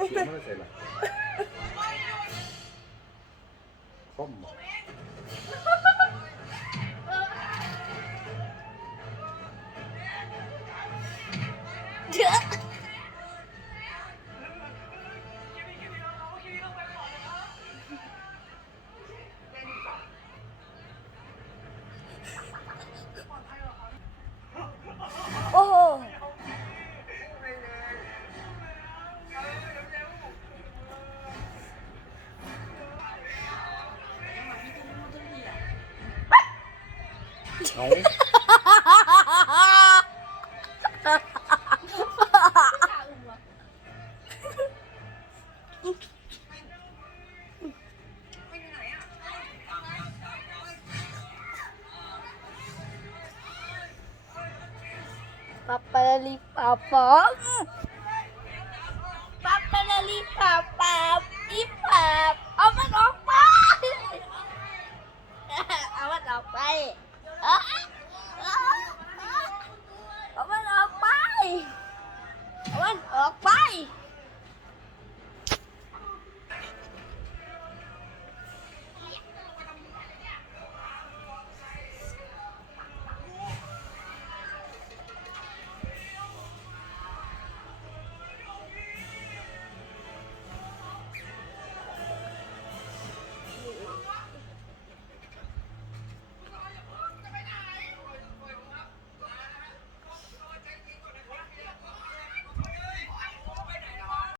मला जायला Bomba. Yeah. Papalali Papa. Papa Lali Papa.